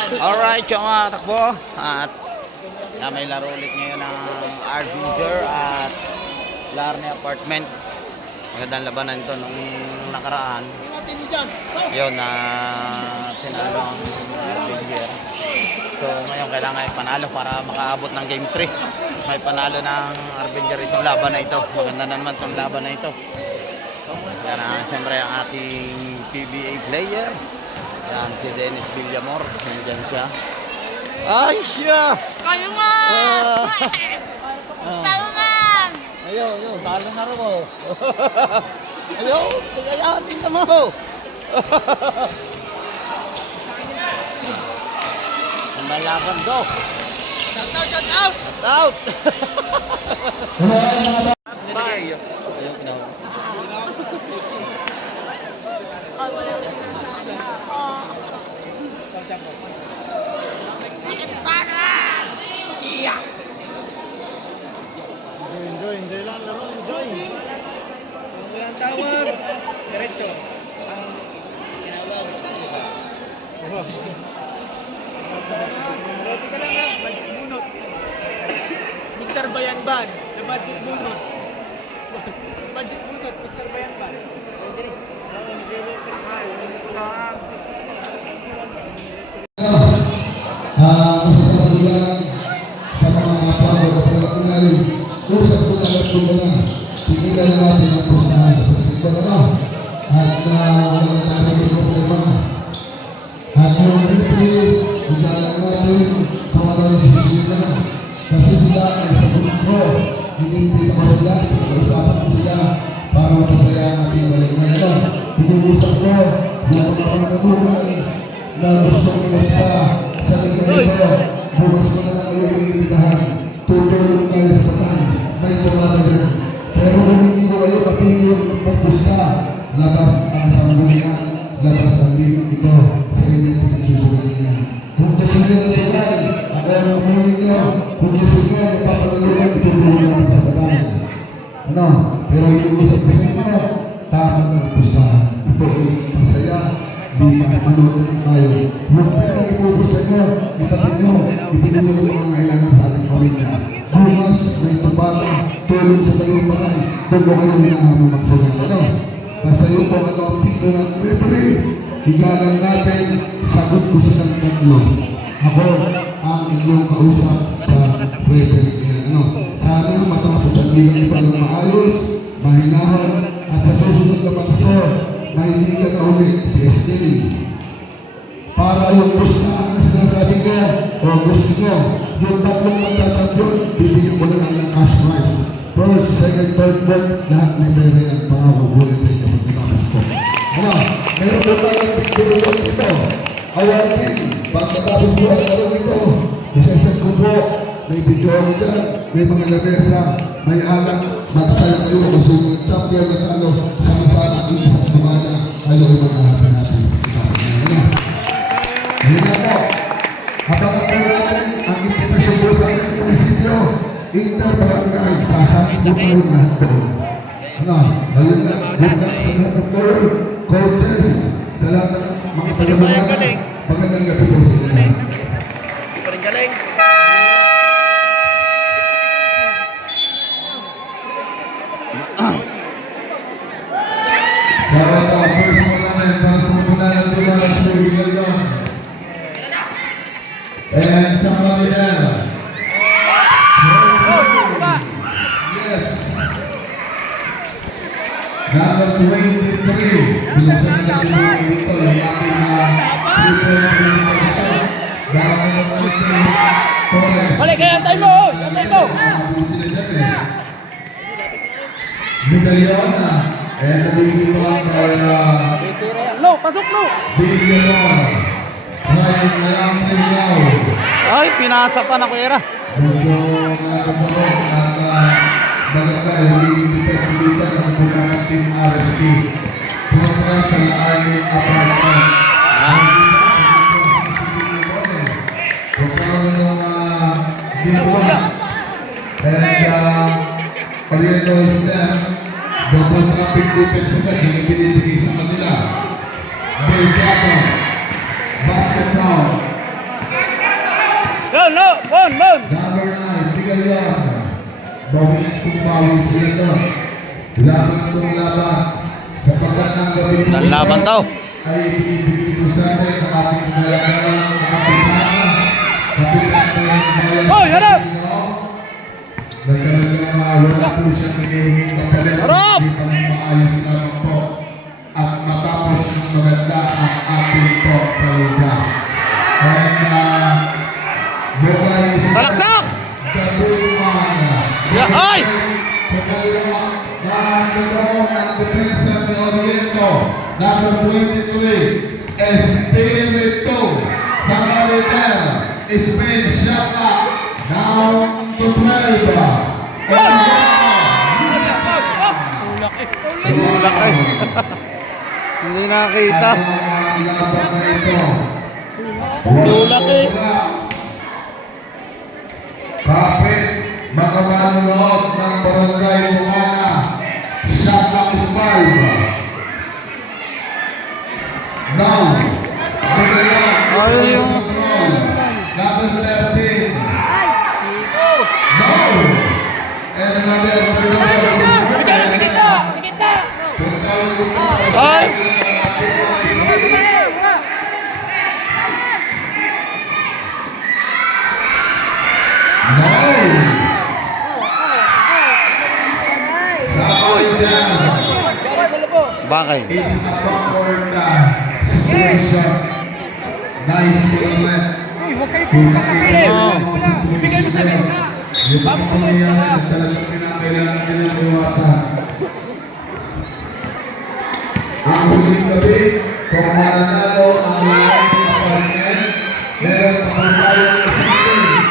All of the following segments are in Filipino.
Alright, yung mga takbo. At may laro ulit ngayon ng Arvinger at Larne Apartment. Magandang labanan ito nung nakaraan. Yun na sinalo ang Arvinger. So ngayon kailangan ay panalo para makaabot ng game 3. May panalo ng Arvinger itong laban na ito. Maganda na naman itong laban na ito. Yan siyempre ang ating PBA player. Yan si Dennis Villamor. Nandiyan siya. Ay siya! Kayo nga! Tama man! Ayaw, talo na rin mo. Ayaw, pagayatin na mo. Ang malaban do. Shout out! Shout out! Shout out! Bye! Enjoy lang laro, enjoy. Ang tawag, diretso. Ang kinawag. Ready ka lang ha, budget bunot. Mr. Bayanban, the budget bunot. Budget bunot, Mr. Bayanban. Ready rin. Masasabi lang sa mga kapwa o kapalakungaling usap ko lang at na tigilan natin ang pustahan sa basketball at wala natin yung problema at yung referee igalang natin kung ano yung desisyon na kasi sila ay sa grupo hinintita ko sila pag-usapan ko sila para mapasaya ang ating balik na hinusap ko yung mga pangaturan na gustong gusta sa liga nito, bukas ko na lang kayo iibitahan. Tutulong kayo sa patay, may tumatagal. Pero kung hindi ko kayo mapilong magpusta, labas ang sanggunian, labas ang limit ito sa inyong pinagsusunod niya. Kung gusto nyo na sila, ako ang mamunin nyo. Kung gusto nyo, ipapatulungan, itulungan natin sa patay. Ano? Pero iusap ko sa inyo, tama na ang pustahan. Ito ay masaya. Di manood tayo. Yung pera ibubos sa inyo, itatin nyo, ibinin nyo yung mga kailangan sa ating pamilya. Bukas, may tubata, tulong sa tayo patay, kung kayo hinahamang magsayang. Ano? Basta yung kung ano ang pito ng referee, higalan natin, sagot ko silang tatlo. Ako ang inyong kausap sa referee. Ano? Sana matapos ang bilang iba ng maayos, mahinahon, at sa susunod na pagsor, mahilingan na ulit si Estelle. Para yung pustahan na sinasabi ko, o gusto nyo, yung tatlong magtatampiyon, bibigyan ko na lang ng cash prize. First, second, third, fourth, lahat may pera yan para magulit sa inyo pagkatapos ko. Ano? Meron po tayong pagdurulog ito. Awarding, pagkatapos po ang laro ito, isa-set ko po, may video dyan, may mga lamesa, may alam, magsaya kayo kung sino yung champion na talo, sama-sama ang isang bumana, kayo yung mga happy-happy. Yun na po. Habakan po natin ang invitation po sa ating munisipyo, interbarangay, sasakit po kayo lahat po. Ano? Dahil na, huwag na sa mga doktor, coaches, sa lahat ng mga taga-barangay, magandang gabi po sa inyo. Hindi pa rin galing. Dapat ang first mo namin para sa mapunan ng diba sa Bibigyan nyo. And sa Manila. Yes. Number 23. Binuksan na natin dito yung ating 3.3 shot. Dahil ng 23 Torres. Balik kayo, antay mo! Antay mo! Sila dyan eh. Bigaliona. And nabigyan ko lang kay Lo, pasok lo! Bigaliona. Ryan Lampligaw. Ay, pinasa pa na kuya. Medyo nagkaroon na maganda yung defensive ng punang team RSP. Pumunta sa Army Apartment. Pagkaroon ng ginagawa. And Paliendo Stem, double traffic defense agad yung binibigay sa kanila. Delgado, basketball. Bon, no! Bon! Number 9, Tigayon. Bawin kung bawin sila to. Laban itong laban. Sapagkat ng gabi Dan laban daw. ay binibigay ko sa atin ang ating kagalagang kapitan. Kapitan na yung bayan. Hoy, harap! Na talagang wala po siyang hinihinging kapalit. Harap! Hindi pang maayos naman po. At matapos ng maganda ang ating po paluga. And Bogay Salaksak! Gabuman. Ya, ay! Kapalawa na nagkaroon ng depensa ni Oriento. Number 23, Espiritu. Samaritan, Spain, Shaka. Down to 12. Tulak eh. Hindi nakakita. Tulak eh. Kapit, mga manonood ng Barangay Bungana, Shaka is 5. Now, Ayun yung... number 13. Now, and another Ay! Bakit? It's a backward situation. Nice movement. Kung nakikita mo sa situation, yung mga pangyayari na talagang kinakailangan nilang iwasan. Ang huling gabi, kung mananalo ang ating apartment, meron pa rin tayong isang team.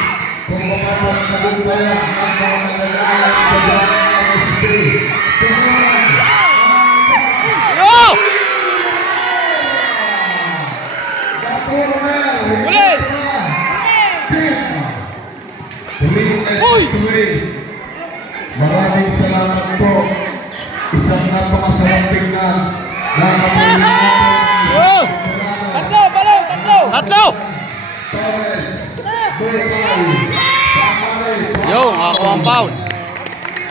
Kung mapapagtagumpayan ang mga nangailangan sa dami ng stay. Tingnan! Yo! Ulit! Maraming salamat po. Isang napakasarap tingnan. Nakapulong Yo! Tatlo! Balaw! Tatlo! Tatlo! Torres, Burkay, Sakari, Yo, ako ang foul.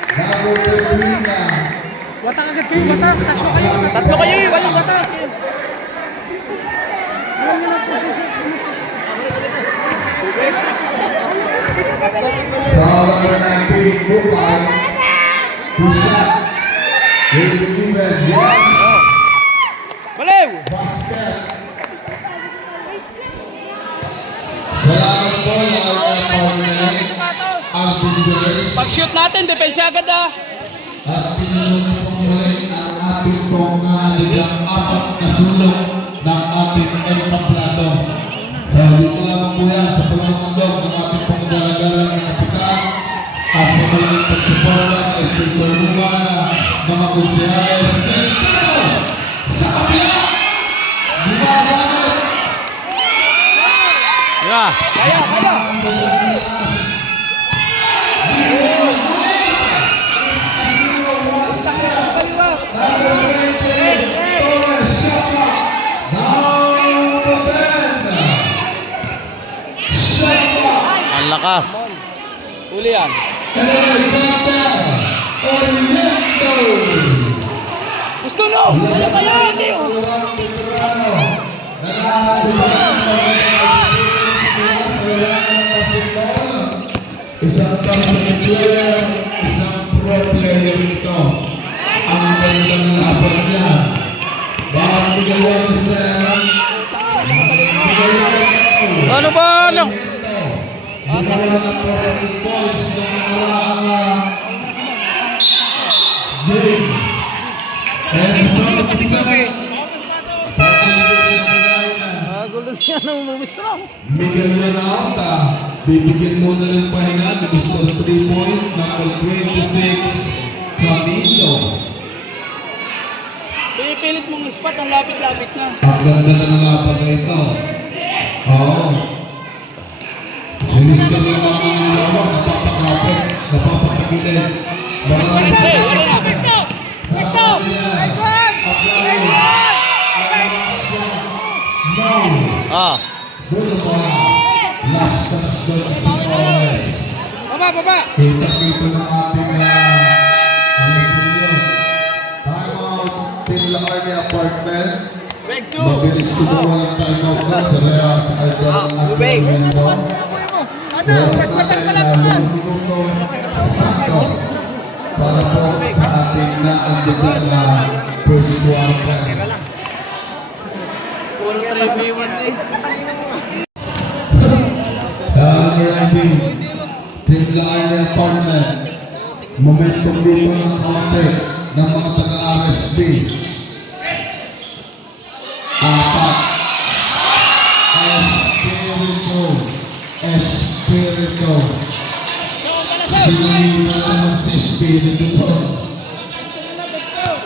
Dago Petrina, Watak agad kayo! Watak! Tatlo kayo! Walang watak! Alam niyo na po sa number 19, Burkay, Kusha, Will Even, yes, Balaw! basket. Salamat po ng ating opponent, ang Binders. Pag-shoot natin, depensa agad ah! At pinulungan po muli ang ating pong ligang apat na sulok ng ating entablado. Sabi ko lamang po yan sa pagmamandog ng ating pong galagalang ng kapitan at sa maling pagsuporta kay Sir Lumana, mga kunsehales, Senteno! Sa kabila! Gumagamit! Yeah. Kaya! Kaya! Ang lakas. Uli yan! Gusto no! Kaya kaya! Hindi oh! Isang varsity player, isang pro player ito. Ang gandang laban niya. Bakit bigyan niya sir? Ano ba? Ano? Bigyan ng 40 points ng mga game. And sa Gulo niya nung mumistro. Miguel Renata, bibigyan mo na ng pahinga ni Mr. 3-point, number 26, Camilo. Pinipilit mong spot, ang lapit-lapit na. Ang ganda na ng laban na ito. Oo. Sinistan lang ang mga nilawan, napapakapit, napapakagilid. Maraming Hey, wala na! sa kanya. Apply. No. Ah. Doon ba? Last touch doon si Torres. Baba! Kita-kita ng ating ano yun? Timeout, Team Laarni Apartment. Mabilis ko ba walang timeout na sa Rea sa idol ng ating window. Oras natin na 2 minuto sakto para po sa ating naandigan na first quarter. Number 19, Team Laarni Apartment. Momentum dito ng kaunti ng mga taga-RSB. Apat. Espiritu. Sinunod na naman si Espiritu po.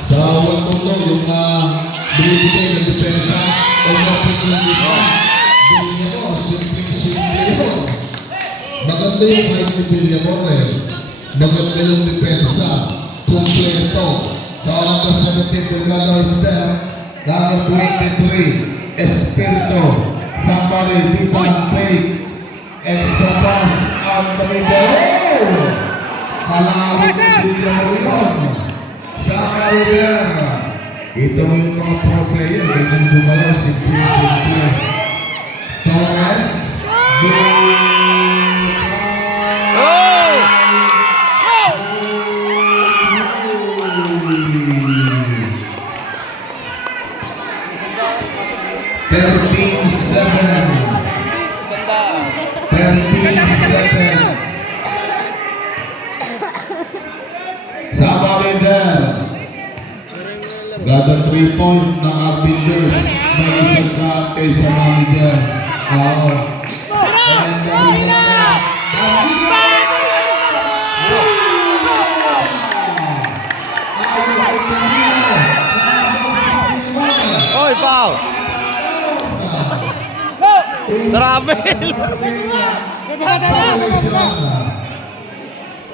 Sa awal ko to, yung binibigay ng depensa, umapit yung dito. Bilyamor, simpleng-simple yun. Maganda yung right ni Bilyamor eh. Maganda yung depensa. Kompleto. Sa number 17, Delgado Esther. Number 23, Espiritu. Somebody, Viva, Faith. Extra pass out the middle. Kalawag ni Bilyamor yun. Sa Carrier. Ito yung mga pro player. Ganyan gumalaw, simple-simple. Torres. Sama rin din. Gada 3-point ng arbiters. May isang ka sa manager. Oo. Oy, Pao! Travel!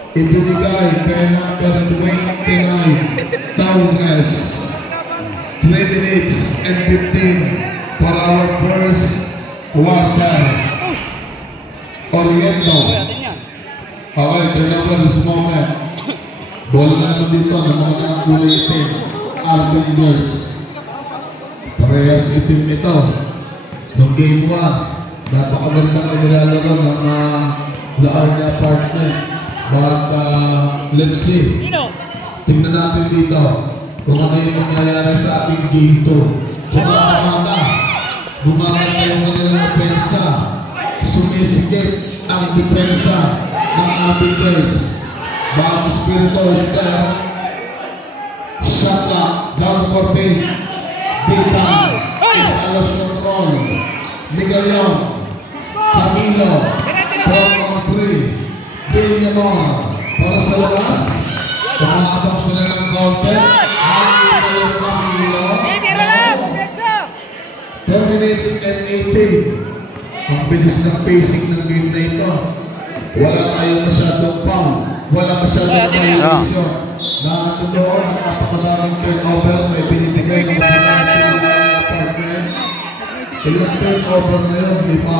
Ibinigay kay number 29, Torres. 3 minutes and 15 for our first quarter. Oriento. Okay, turnover this moment. Bola na naman dito ng mga kulitin. Arbiters. Parehas itim ito. Noong game 1, napakaganda na nilalaro ng Laarni Apartment. But let's see. Tingnan natin dito kung ano yung mangyayari sa ating game 2. Kumakamata. Gumaganda yung kanilang depensa. Sumisikip ang depensa ng arbiters. Bago Espiritu Esther. Shot clock. Garo Corte. Dita. It's Alas Control. Miguelion. Camilo. 4-on-3. Bilyamor. Para sa labas. Kumahabang sila ng counter. Nakikita yung Camilo. 2 minutes and 18. Ang bilis ng pacing ng game na ito. Wala tayong masyadong foul. Wala masyadong violation. Na doon, napakalaking turnover. May binibigay ng mga apartment. Ilang turnover na yun, di ba?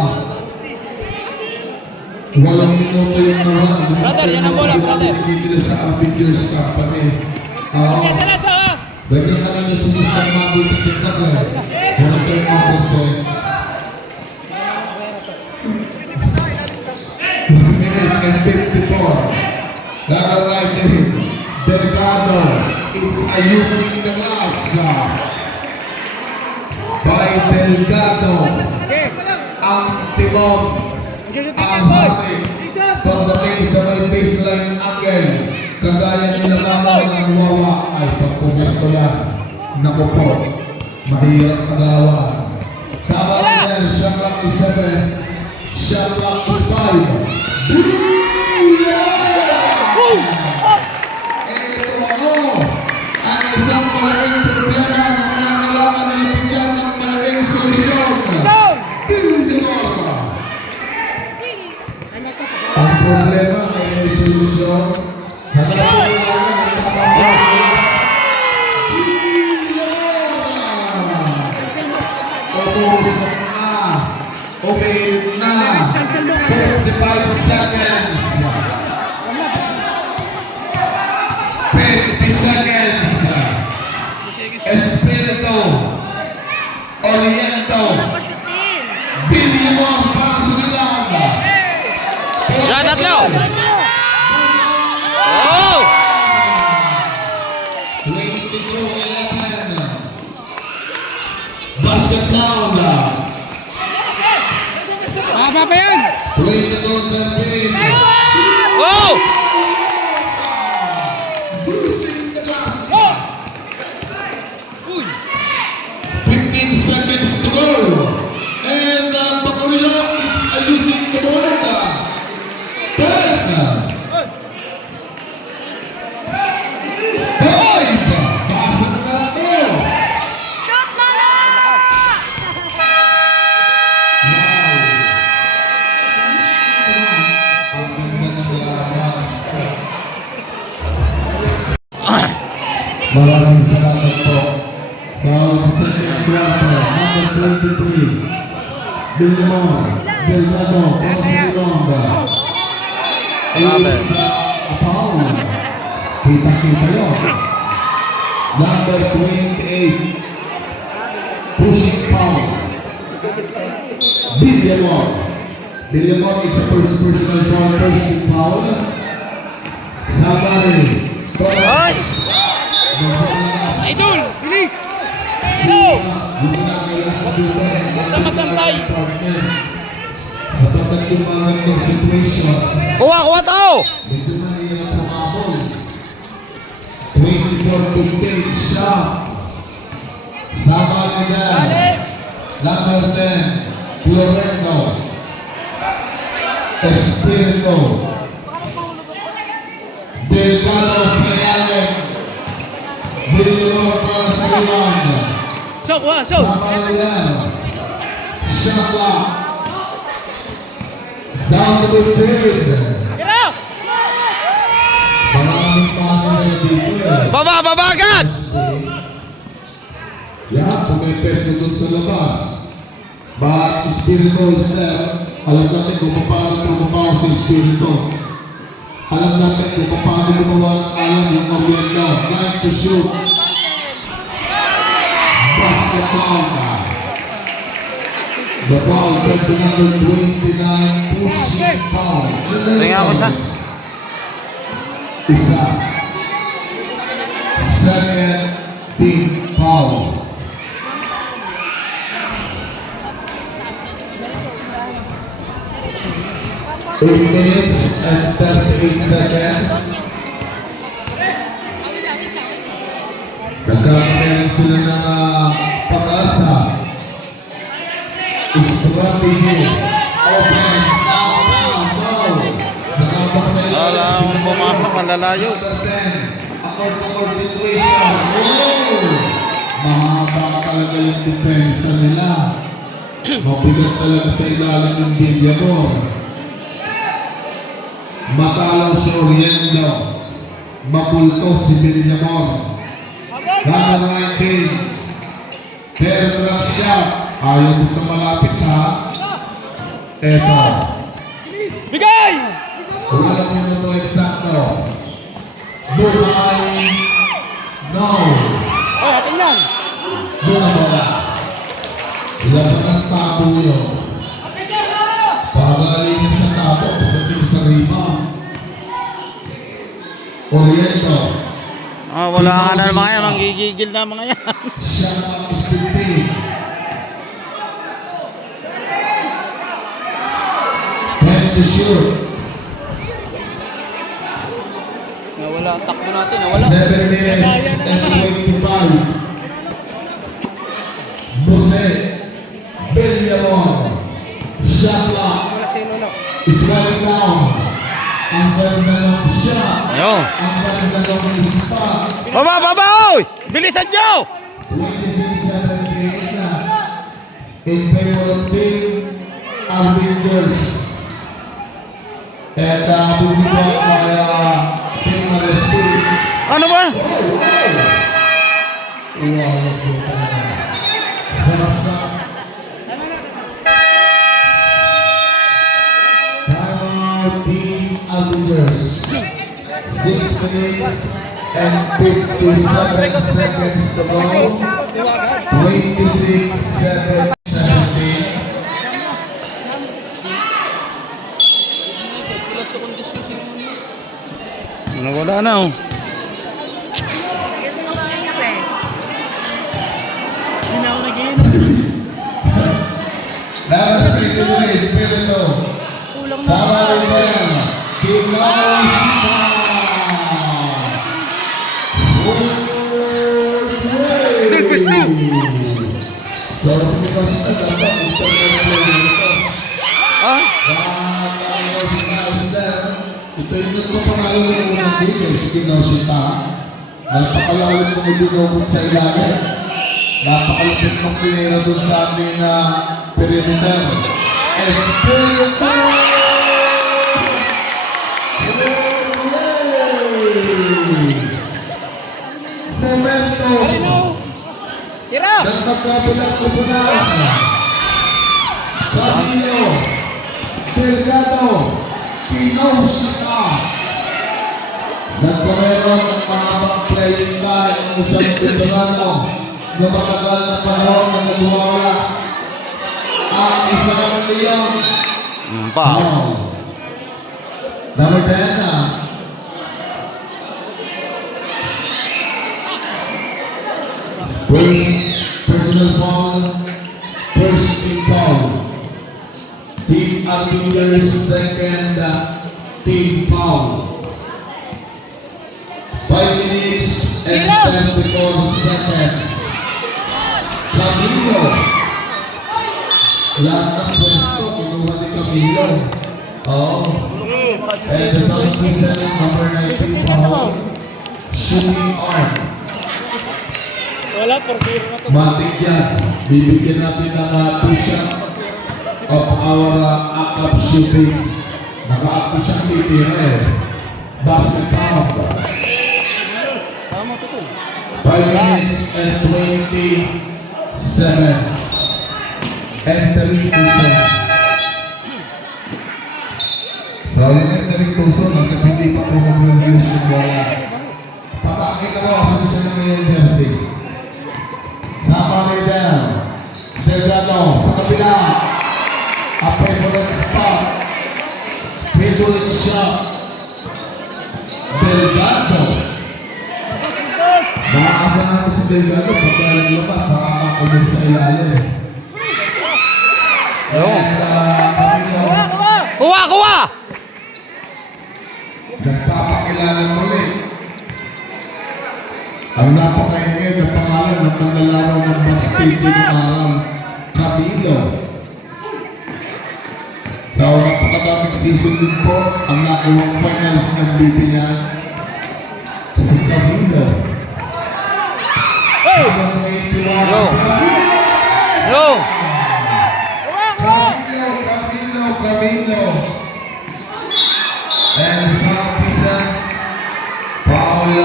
Walang minuto yung naman. Brother, yan ang bola, brother. Binibigay sa Arbiters Company. Dahil kanina si Mr. Mandi titignan eh. Walang turnover din. 1 minute and 54. Nakarating. Delgado. It's a using the glass. By Delgado. Ang timon. Ang hari. Pagdating sa may baseline angle. Kagaya nila kamo na nawawa. Ay, pagpumesto yan. Naku po. Mahirap magawa. Tama rin yan. Shot clock is 7. Shot clock is 5. Ito ako. Ang isang malaking problema na kinakailangan na ibigyan ng malaking solusyon. Ang problema ay may solusyon. Hanapin namin ang tamang Ubusok na. Okay. na 55 seconds. 50 seconds. Espiritu Oriento Billiamon para sa Nilanda. Yan, tatlo! Oh! 22-11. Basket count. Mahaba pa yan! 22-13. Oh! Losing the glass. Uy! 15 seconds to go. And Bacorio is losing the ball. 10. 5. Basa na ito. Shot na lang! Ang ganda ng laban. Maraming salamat po. Sa second quarter, number 23, Bilmon Delgado, Ponsilonga. Grabe. Paul. Kita-kita yun. Number 28, pushing Paul. Bilmon. Bilmon is first personal foul, pushing Paul. Sabari. Ay! Idol! Bilis! Magkantay. Sa pagkat yung mga ganitong situation, Kuha to! medyo mahirap pumabol. 24-15 siya. Sama nila. Number 10, Florendo. Espiritu. Delgado Sayalen. Billion para sa Iwan. Sok! Wa! Sok! Sama nila. Shaka. Down to the field. Tira! Maraming pangalan dito eh. Baba agad! Yan, pumipes na dun sa labas. But Espiritu is there. Alam natin kung paano trumabaho si Espiritu. Alam natin kung paano gumawa ng alam yung Oriento. 9 to shoot. Basket count. The foul turns to number 29, pushing foul. Tingnan ko siya. Isa. Second team foul. 8 minutes and 38 seconds. Nagkakaroon sila ng pag-asa. Strategy. Open. Now. Nakapagsayo. Alam, pumasok ang lalayo. Number 10. Accord-accord situation. Wow! Mahaba talaga yung depensa nila. Mabigat talaga sa ilalim ng Villamor. Matalaw si Oriendo. Mapulto si Villamor. Number 19. Fair drop shot. Ayaw mo sa malapit ha. Eto. Bigay! Walang minuto eksakto. Buhay. No. Oh, atin yan! Doon na bola. Laban ng tabo yun. Pagalingin sa tabo. Pagdating sa rebound. Oriento. Wala ka na mga yan, manggigigil na mga yan. Siya ang ispilpin. To shoot. Nawala ang takbo natin, nawala. 7 minutes and 25. Buse. Billiamon. Shot clock. Is running down. Ang ganda ng shot. Ayun. Ang ganda ng spot. Baba, oy! Bilisan nyo! 26-17 na. In favor of team Arbingers. And bumibigay kay Team Malesti. Ano ba? Wow, sarap-sarap. Timeout Team Avengers. 6 minutes and 57 seconds to go. 26-17. Wala na oh. Hindi na ako nag-iinom. Dapat pinito na Espiritu. Kulang na. Sama rin ba yan? Kinoshita! Tapos Kinoshita dapat internet player ito. Ah? Ito yung nagpapangalan ng unang dito, si Kinoshita. Napakalalim ng idinukot sa ilalim. Napakalapit ng pinira doon sa ating perimeter. Espiritu! Momento! Tira! Nagpagkabilang kupunan. Camilo Delgado Kinoshita. Nagkameron ng mahabang playing time ang isang veterano na matagal na panahon na nagwawala. Ang isang leon. Pa. Number 10 na. First personal foul, first team foul. Team Avengers second team foul. 5 minutes and 24 seconds. Camilo. Lahat ng pwesto, kinuha ni Camilo. Oh. And the sound presenting number 19 foul. Shooting arm. Wala, 4-0 na to. Matik yan. Bibigyan natin ng 2 shot of our up shooting. Naka-up siyang titira eh. Basket pound. Tama to to. 5 minutes and 27. Entering Tucson. Sa yung entering Tucson, hanggang hindi pa po mag-reviews yung wala. Papakita ko sa gusto ng ngayon jersey. Sama rin down. Delgado sa kabila. A favorite spot. Favorite shot. Delgado. Makakasa natin si Delgado pagka naglabas sa kakakulit sa ilalim. And Camilo, Kuha! Kuha! nagpapakilala muli. Ang napakaingay na pangalan ng manlalaro ng basketball ng araw, Camilo. Sa napakadaming season din po, ang nakuwang finals ng BPN, si Camilo. Yo! Yo! Camilo. And sa umpisa, foul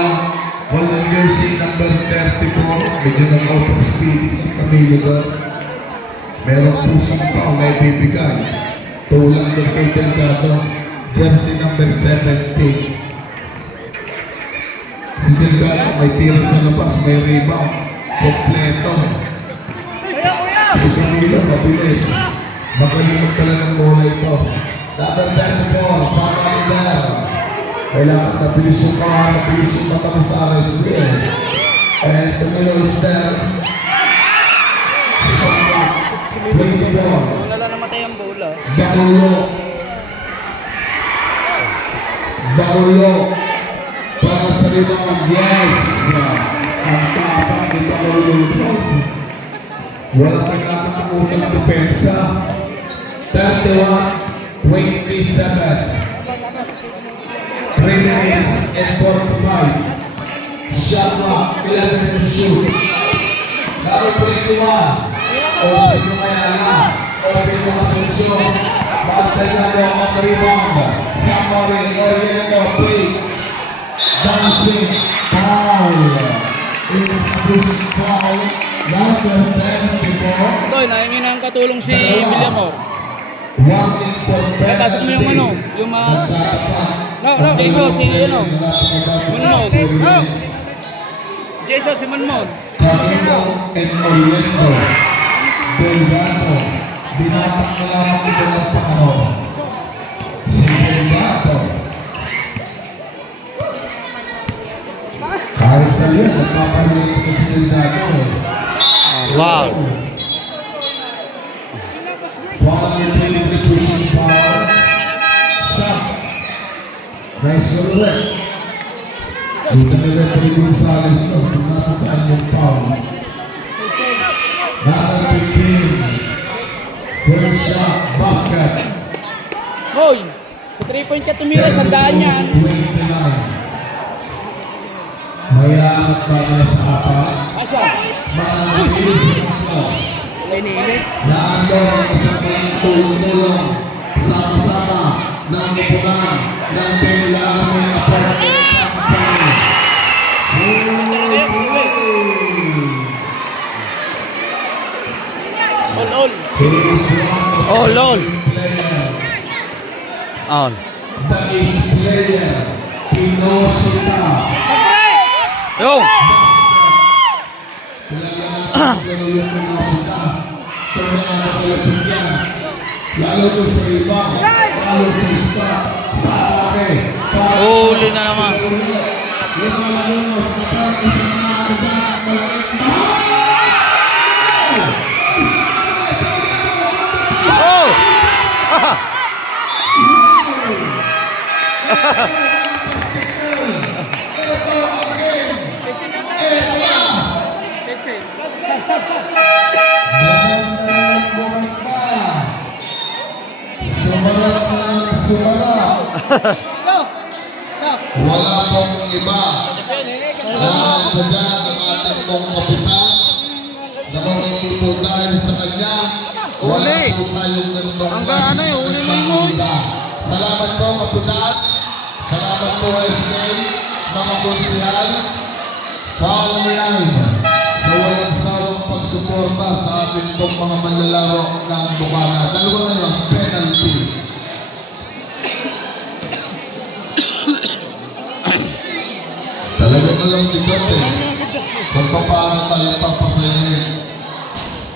on jersey number 34. Medyo nag-open speed si Camilo doon. Meron po siyang foul na ibibigay. Tulang doon kay Delgado. Jersey number 17. Si Delgado may tira sa labas, may rebound. Kompleto. Si Camilo mabilis. Magaling magtala ng bola ito. Number 34, sama nila. Kailangan nabilis yung mga, nabilis yung mata mo sa RSB. And Camilo is there. Play the ball. Wala lang namatay ang bola. Bagulo. Para sa limang yes. Ang tapang ni Bagulo. Wala ka nakakapagutang depensa. 31-27. 3 minutes and 45. Shot clock, 11 to shoot. Number 21. Open yung mayala. Open yung asensyon. Magdala ang rebound. Samorin, Oriento, play. Dancing, foul. It's pushing foul. Number 24. Boy, nahingi na ang katulong si Villamor. Kaya pasok mo yung ano, yung mga... No, Jason, si ano? Munmon. No! Jason, si Munmon. Camilo and Orlando Delgado. Binatak na lamang ito ng panahon. Si Delgado. Kahit sa iyo, nagpapalit ko si Delgado eh. Wow. One pushing power. Sam. Nice correct. Dito na rin rin Gonzales no, kung nasa saan yung power. Number 15. First shot, basket. Hoy! Sa 3-point ka tumira, sandaan yan. 29. Mayangat para sa apa. Asya, Mananagil sa mga. wala iniinit. Naandong isang tulong-tulong sama-sama ng lipunan ng Benglamoy Apartment Company. All. He is one Oh, of lol. the player. On. The ace player, Pinosita. Yo! Kilala natin kung yung Pinosita. Kung nakakalapit yan. Lalo ko sa iba, lalo sa isa, sa atake. Huli na naman. Yung mga lumos na parang sa mga iba, malaking Oh! Wala pong iba. Dahil na dyan ang ating pong kapitan. Naman hindi po dahil sa kanya. Wala Uli. po tayong gandong Hanggang ano eh, uli mo yun, Moy. Salamat po kapitan. Salamat po SK, mga konsihal. Foul line sa walang sawang pagsuporta sa ating pong mga manlalaro ng Bukana. Dalawa na yung penalty. Talagang alam ni God eh, kung paano tayo papasayahin,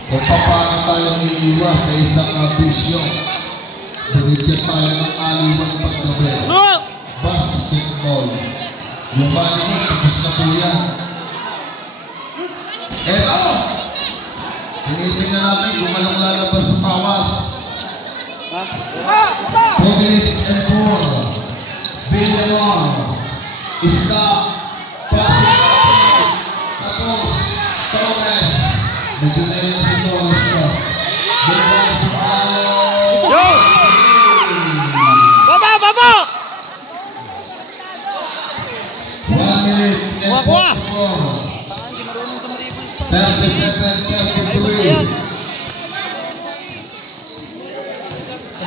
kung paano tayo iiwas sa isang bisyo. Binigyan tayo ng aliwan paggabi. No! Basketball. Yung bali mo, tapos na po yan. Eto! Tinitingnan natin kung anong lalabas sa tawas. 2 minutes and 4. Villamor. Isa. Pasok. Tapos. Torres. Medyo na yan si Torres ko. Torres. Yo! Baba! Baba! 1 minute and Kuha, kuha. 44. 37-33.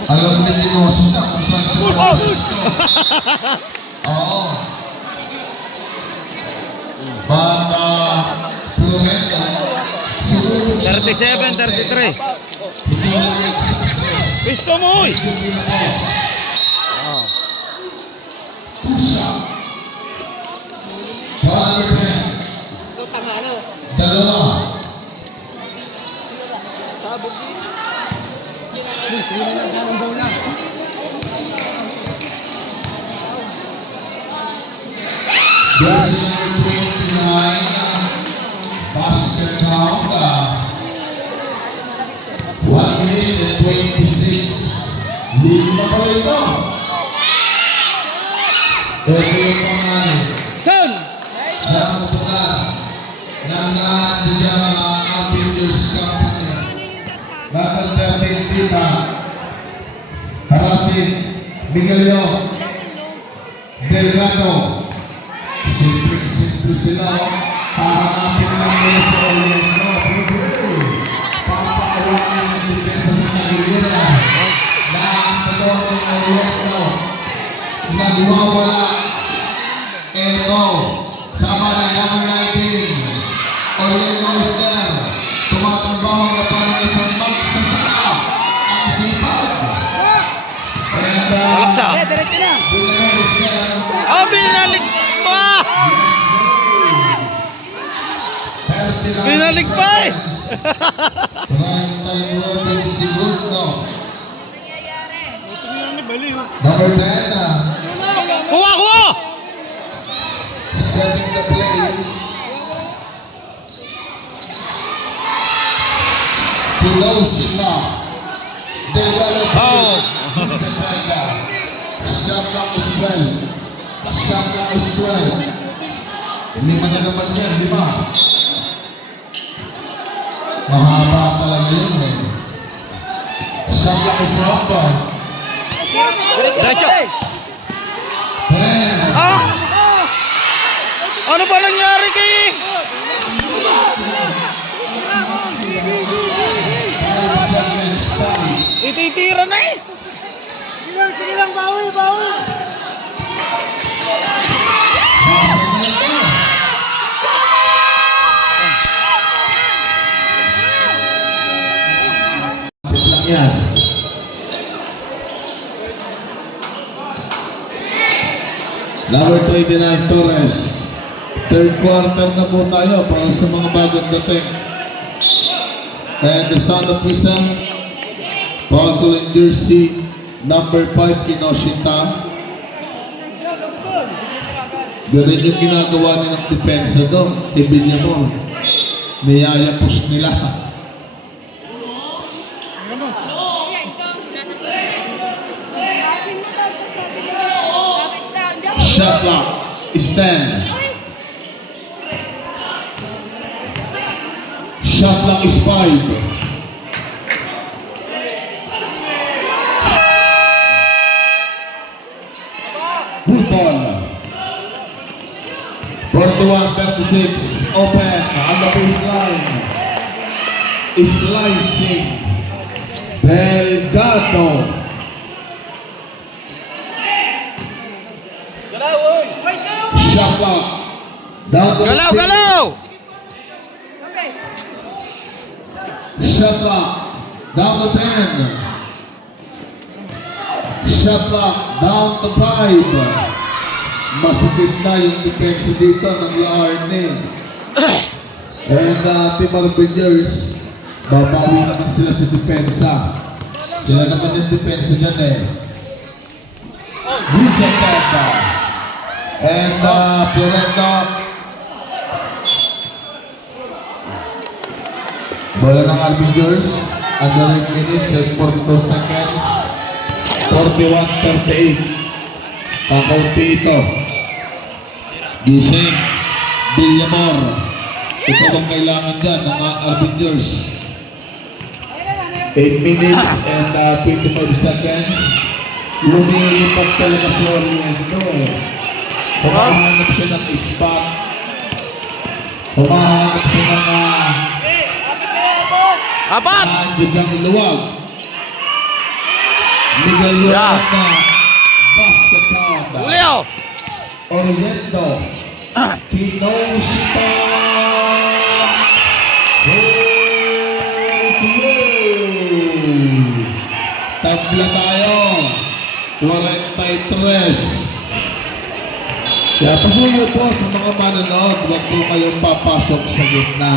Alam ni Tinoso na kung saan siya pwesto. Oo. Bata Florenta. 37-33. Hindi na nag-success. Pisto mo, uy! Medyo pinapos. Oh. Pusa. Balikin. Dalawa. Jersey number 29, basket count, 1 minute and 26. Lima pa ito. Ito yung pangalan Son! na kapunan ng nandiyan ang Avengers Company. Bakal Permin Tita, Harasin, Miguelio, Delgado. Simple sila. Hahanapin lang nila sa Orlando. Papakawangin ang depensa sa Naguilera. Nakakatawa ng Orlando. Nagwawala. Eto. Sama na number 19. Orlando Oyster. Tumatrabaho na parang isang magsasaka. Ang sipag. diretso na. Oh, binalik pa! Binalik pa eh! Prime time weapon segundo. Number 10, Kuha, kuha! setting the play. Tuloshima. Delgado Oh. Jabranda. Shot clock is 12. Shot clock is 12. 5 na naman yan, 5. Mahaba talaga yun eh. Shot clock is rumble. Diretso! 10. Ah! Ano ba nangyari kay... 5 seconds time. Ititira na eh! Sige lang, bawi, bawi. Nasa net na. Kapit lang yan. Number 29, Torres. Third quarter na po tayo para sa mga bagong dating. And the sound of whistle, Paul in jersey, number 5, Kinoshita. Ganun yung ginagawa niya ng depensa doon. Ibilya mo. Niyayapos nila. Shot clock is 10. Shot clock is 5. Good ball. 41-36. Open on the baseline. Slicing. Delgado. Shot clock. Down to Galaw, 15. galaw! Shot clock. Down to 10. Shot clock. Down to 5. Masakit na yung defense dito ng Laarne. And Team Arbingers, babawi naman sila sa depensa. Sila naman yung depensa dyan eh. Rejected. And Florento. Bola ng Arbingers. Under 8 minutes and 42 seconds. 41-38. Kakaunti ito. Gising. Villamor. Ito bang kailangan dyan ng Arbingers. 8 minutes and 25 seconds. Lumilipat talaga si Oriendo. Humahanap siya ng spot. Humahanap siya ng Apat! Digang luwag. Miguel Yeah. Yorana. Basketball. Julio! Oriendo. Kinoshita. Tabla tayo. 43. Kaya pasuyo po sa mga manonood, huwag po kayong papasok sa gitna.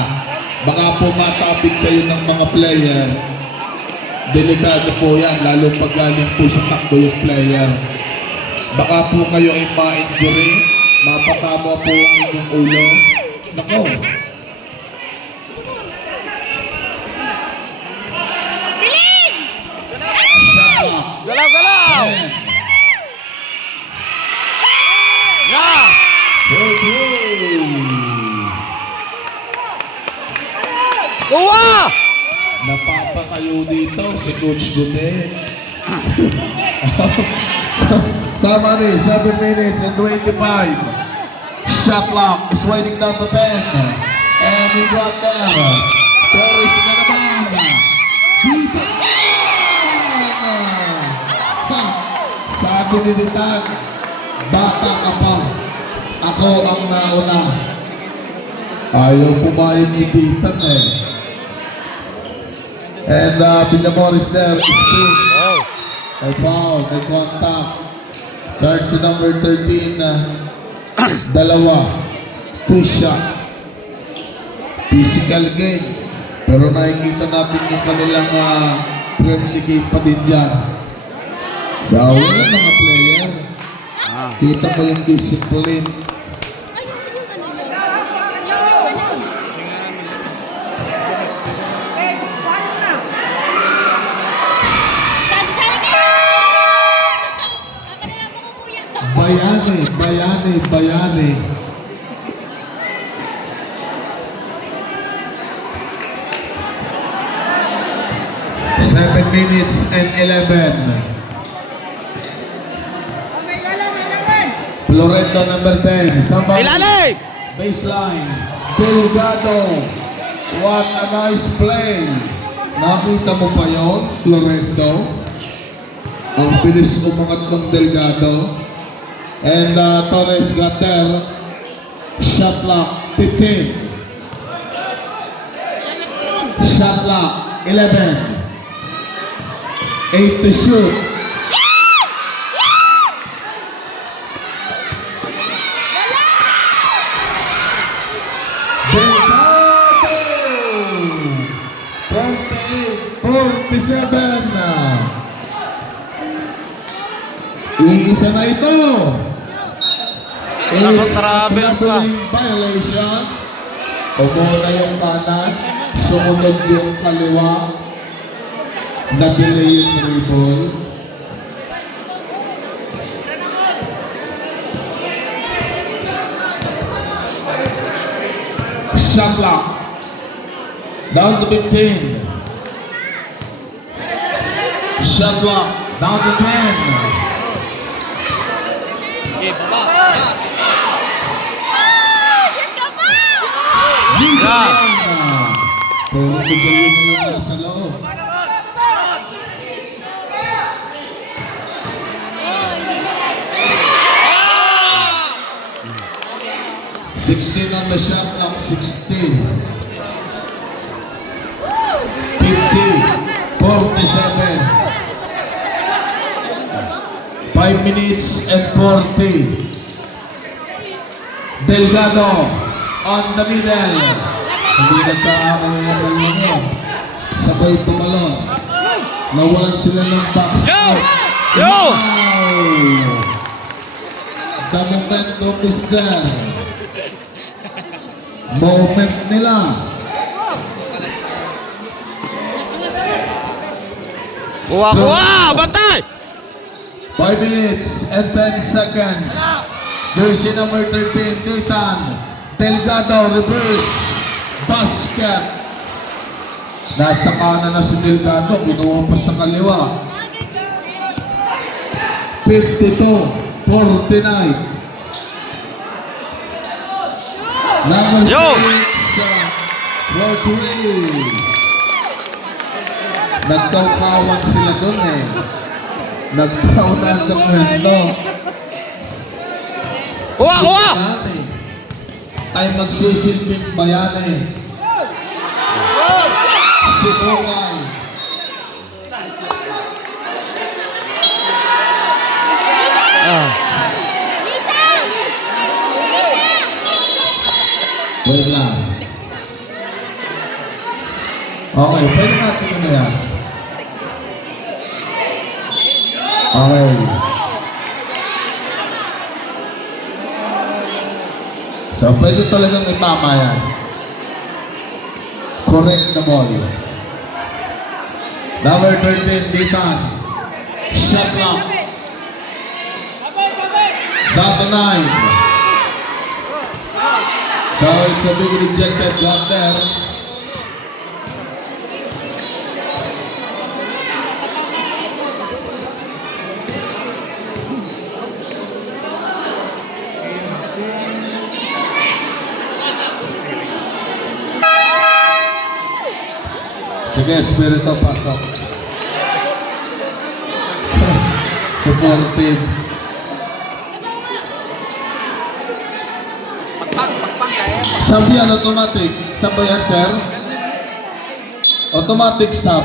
Baka po matapit kayo ng mga player. Delikado po yan, lalo pag galing po sa takbo yung player. Baka po kayo ay ma-injury, mapatama po ang inyong ulo. Nako. Shot. Galaw, galaw! Yeah! Kuha! Napapa kayo dito si Coach Gute. Sama ni, 7 minutes and 25. Shot clock is winding down to 10. And we got there. Torres na naman. Dito. Sabi ni Ditan, bata ka pa. Ako ang nauna. Ayaw pumayag ni Ditan eh. And Villamor is there. Is still. Oh. May foul, may contact. Charge sa number 13 na dalawa. 2 shot. Physical game. Pero nakikita natin yung kanilang friendly game pa din dyan. Sa awal ng mga player. Ah. Kita mo yung discipline. Bayani. 7 minutes and 11. Florento number 10. Somebody. Ilalim! Baseline. Delgado. What a nice play. Nakita mo pa yun, Florento? Ang bilis umangat ng Delgado. And Torres got there. Shot clock 15. Shot clock 11. 8 to shoot. Delgado! 48-47. Iisa na ito. Nakatravel pa. Traveling violation. Umuna yung kanan. Sumunod yung kaliwa. Na-delay yung dribble. Shot clock. Down to 15. Shot clock. Down to 10. Okay, baba. Puro bigay yun na lang sa loob. Sixteen on the shot clock, 16. 50-47. 5 minutes and 40. Delgado on the middle. Hindi nagkakaroon yung dalawa. Sabay tumalon. Nawalan sila ng box out. Yo! Wow! The momentum is there. Moment nila. Kuha! Bantay! 5 minutes and 10 seconds. Jersey number 13, Nathan Delgado, reverse basket. Nasa kanan na si Delgado, kinuha pa sa kaliwa. 52-49. Number Yo! 6, Rodriguez. Nagkaukawan sila doon eh. Nagkaunan sa pwesto. Kuha! Ay magsisilbing bayani. Si Bukay. Ah. Wait lang. Okay, pwede natin na yan. Okay. So, pwede talagang itama yan. Correct na ball. Number 13, Nathan. Shot clock. Down to 9. So, it's a big rejected drop there. Sige, Spirito, pasok. Supportive. Sub yan, automatic. Sub ba yan, sir? Automatic sub.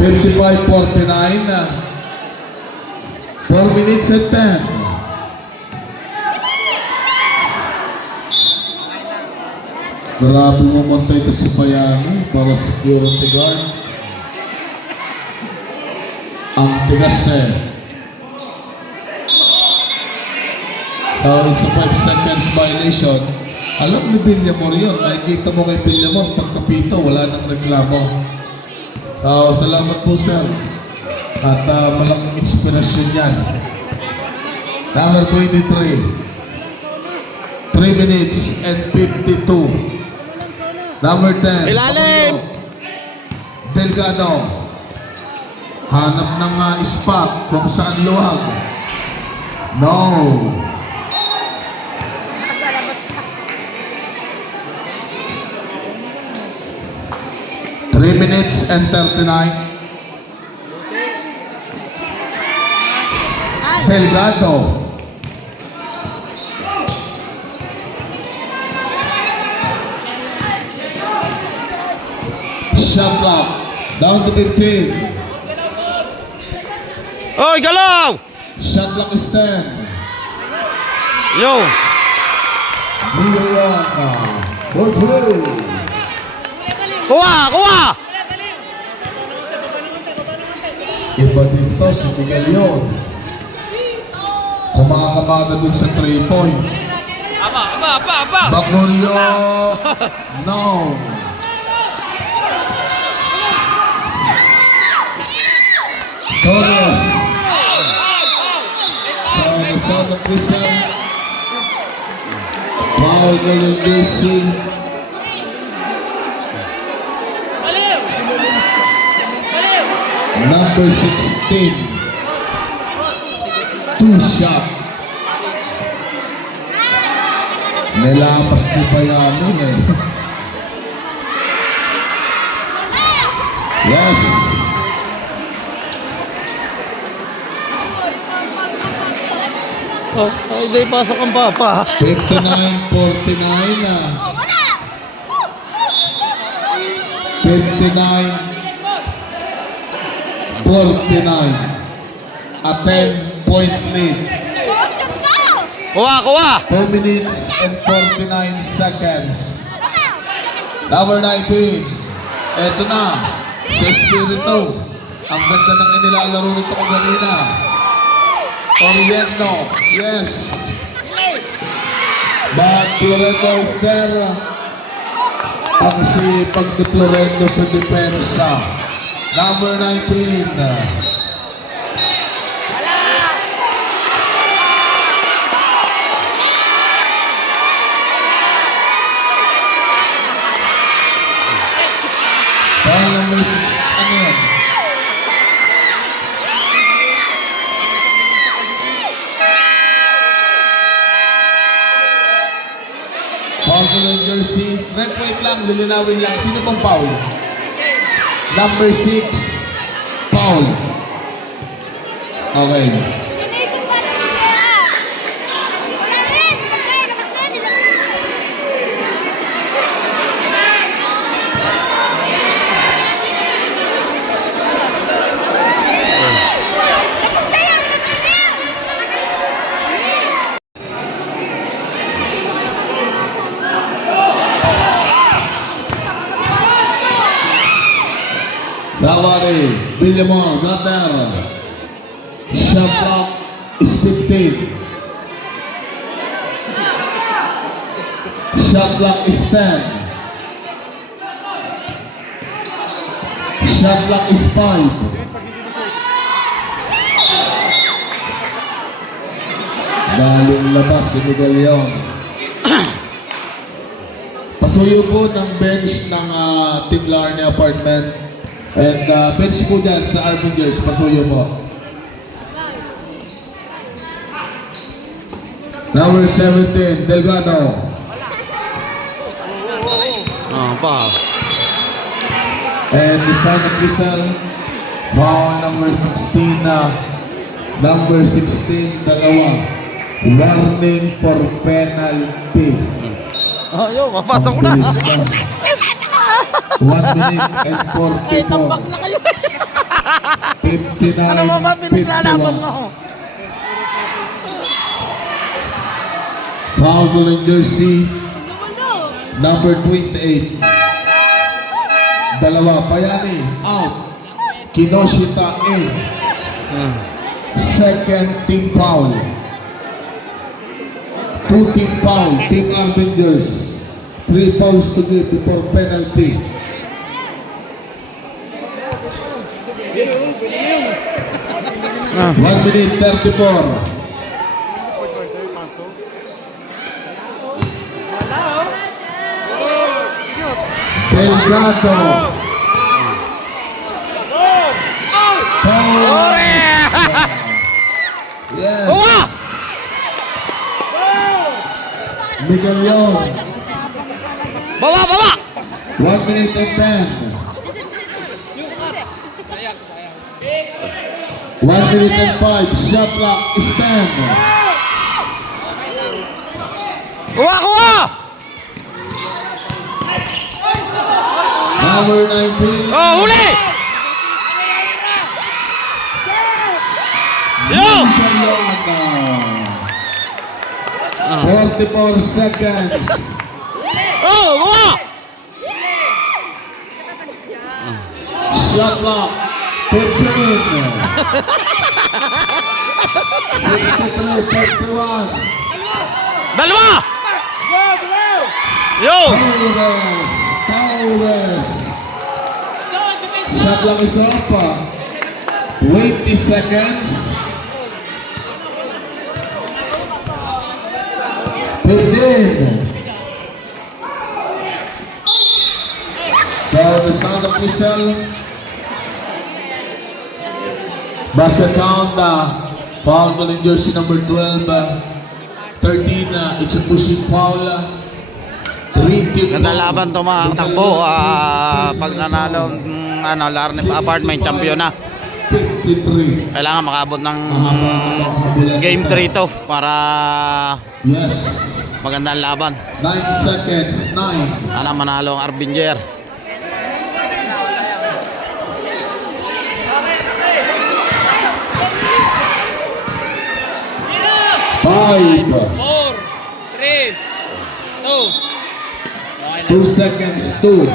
55-49. 4 minutes and 10. Grabe mamatay ito si Bayani para security guard. Ang tigas eh. So it's a 5 seconds violation. Alam ni Villamor yun. Nakikita mo kay Villamor pagkapito, wala nang reklamo. So salamat po sir. At malaking inspirasyon yan. Number 23. 3 minutes and 52. Number 10. Ilalim! Delgado. Hanap ng spot kung saan luwag. No. Three minutes and 39. Delgado. Shot clock. Down to 15. Oy, galaw! Shot clock is 10. Yo! Miyayaka. For play. Kuha! Kuha! Iba dito si Miguel yun. Kumakamada dun sa 3-point. Aba! Bakulyo. No. Torres. Sa sound of whistle. Foul Golden Jersey. Number 16. 2 shot. Nilapas ni Bayani eh. Yes. Oh, hindi pasok ang papa. 59-49 na. 59-49. A 10-point lead. Kuha! Kuha! 4 minutes and 49 seconds. Number 19. Eto na. Sa Espiritu. Ang ganda ng inilalaro nito ko kanina. Oriento. Yes. But Florento is there. Ang sipag ni Florento sa depensa. Number 19. Number 6, ano yan? Foul ko ng jersey. Red, wait lang, lilinawin lang. Sino pong foul? Number 6, foul. Okay. Somebody, Villamor, got there. Shot clock is 15. Shot clock is 10. Shot clock is 5. Daling labas si Miguel Leon. Pasuyo po ng bench ng Team Larney Apartment. And bench po dyan sa Arbingers, pasuyo po. Number 17, Delgado. Pa. And the sign of Rizal, foul number 16 na. Number 16, dalawa. Warning for penalty. Oh, yo, mapasok na. Ang bilis na. 1 minute and 44. Tambak na kayo. 59, Ano mo ba pinaglalaban mo? 51. Foul ng jersey number 28. Dalawa, Bayani, out. Kinoshita in. Second team foul. 2 team foul, Team Avengers. 3 fouls to give before penalty. Ah. 1 minute 34. Delgado. Foul. Ore! Yes. Uwa! Miguel Leon. Baba, baba! 1 minute and 10. 1 minute and 5. Shot clock. Stand. Kuha, kuha! Number 19. Oh, huli! Yo! Miguel Leon. 44 seconds. Oh, kuha! Shot clock. 15. 63, 51. Dalawa! Yo! Torres. Torres. Shot clock is up. 20 seconds. 15. So the sound of whistle. Basket count. Foul to in jersey number 12. 13. It's a pushing foul. 3 team. Ganda laban to mga takbo. Pag nanalo ano, Larne Apartment champion na. 53. Kailangan makabot ng game 3 to para Yes. magandang laban. 9 seconds. 9. Sana manalo ang Arbinger. Five. 4, 3, 2. 2 seconds. 2.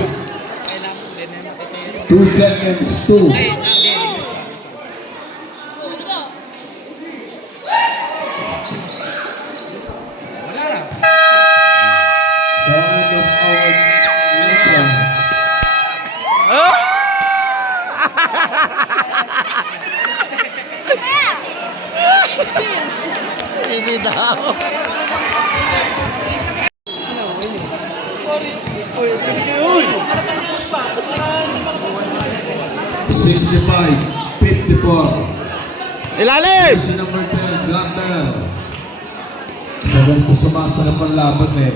2 seconds. 2. Round of our neutral. Hindi daw. 65, 54. Ilalim! Si number 10, Glander. Sa ganito sumasarap ang laban eh.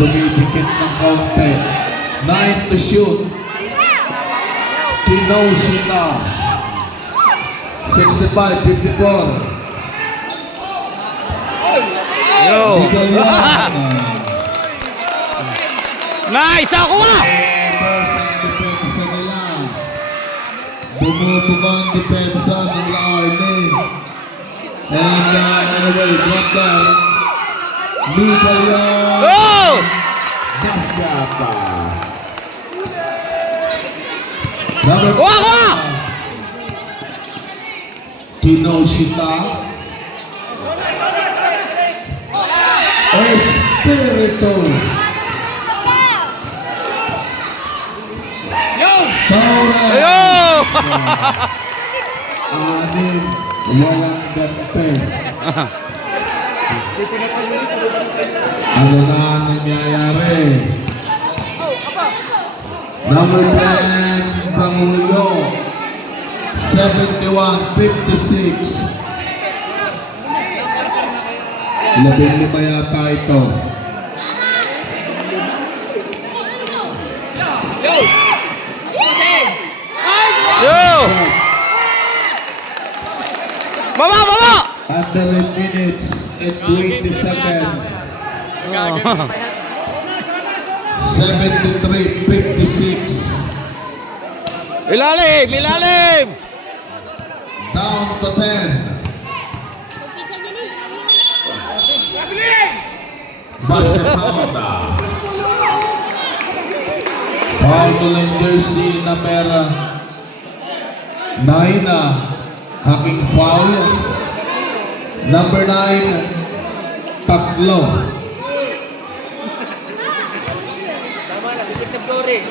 Dumidikit ng kaunti. 9 to shoot. Kinoshita. 65, 54. Yo! Miguel Leon. Nice! Ako ba? First ang depensa nila. Bumubuka ang depensa ng Laarne. And anyway, drop down. Miguel Leon. Oh! Basket. Number Kuha, kuha! Kinoshita. Espiritu. Torres. Ayo! Anim. Walang gante. Ano na ang nangyayari? Number 10, Pangulo. 71-56. 15 yata ito. Yo! Baba, baba! Under 8 minutes and 20 seconds. 73-56. Ilalim! Ilalim! Down to 10. Basket out. Foul ng jersey number 9. Hacking foul. Number 9. Tatlo. Tama lang, detective Glory.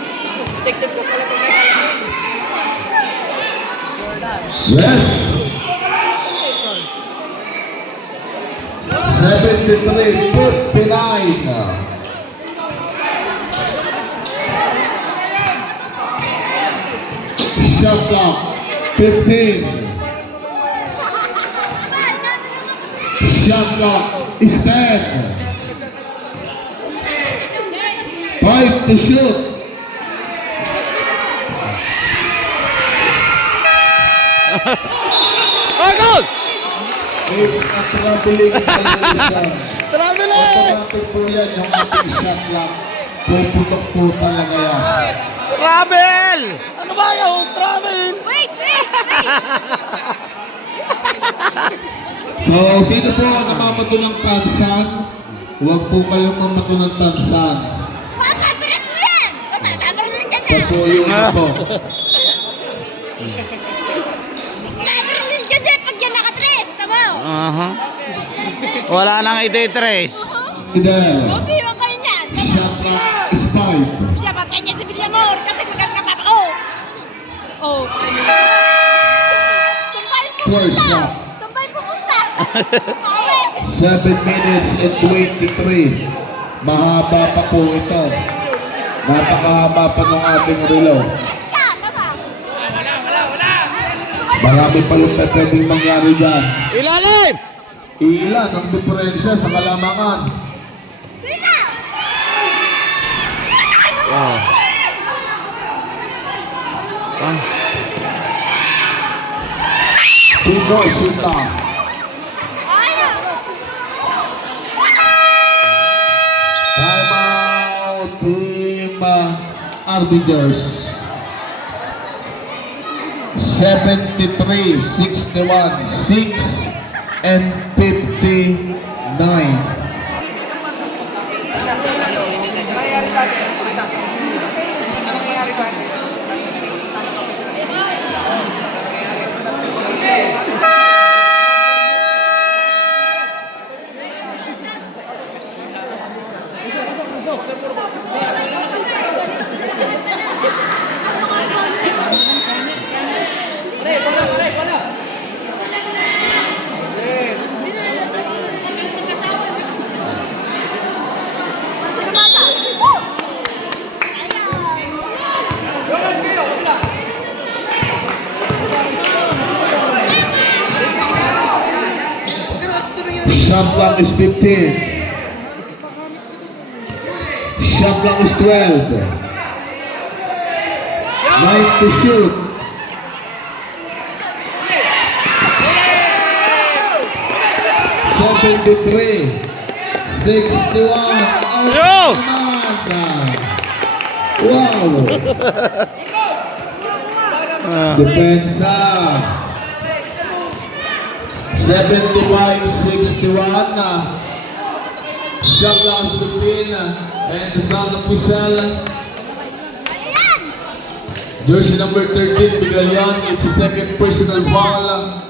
Detective ko pala kung may Yes. 73-59. Shot clock 15. Shot clock is 10. 5 to shoot. Oh, goal! It's a traveling violation. Traveling! Automatic po yan yung ating shot clock. Puputok po talaga yan. Travel! Ano ba yung travel? Wait, wait, wait! So, sino po ang namamato ng tansan? Huwag po kayong mamato ng tansan. Baka, tres mo yan! Gagaling ka dyan! Pasuyo na po. Gagaling ka dyan pag yan nakatres! Tama? Wala nang ititrace. Fidel. Huwag kayo niyan! Shot clock is 5. Hindi ba kanya si Villamor kasi magaling ka papa ko! Oh, ano? Tumbay First pumunta! shot. Tumbay pumunta! Awe! 7 minutes and 23. Mahaba pa po ito. Napakahaba pa ng ating relo. Tama! Marami pa yung pwedeng mangyari dyan. Ilalim! Ilan ang diferensya sa kalamangan? Sila! Wow. Tino Sita. Ayaw! Time out, team arbiters. 73, 61, 6 and 59. nangyayari sa atin? Ano nangyayari sa atin? Shot clock is 15. Shot clock is 12. 9 to shoot. $73, 61. Yo! Wow! Depensa. 75-61. Shot clock is 15. And the son of Pucel. Jersey number 13, Bigalion. It's a second personal foul.